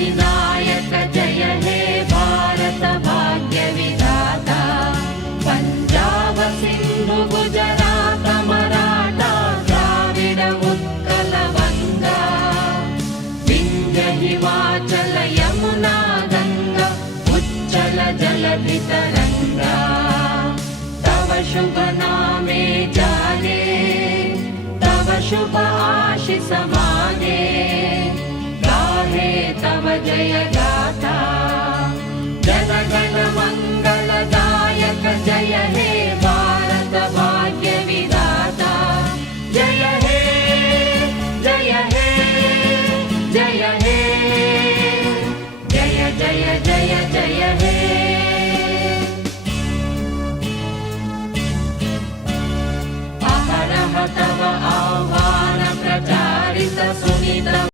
अधिनायक जय हे भारत भाग्य विधाता पंजाब सिंधु गुजरात मराठा द्राविड उत्कल बंगा विंध्य हिमाचल यमुना गंगा उच्चल जलधि तरंगा तव शुभ नामे जागे तव शुभ आशीष मागे।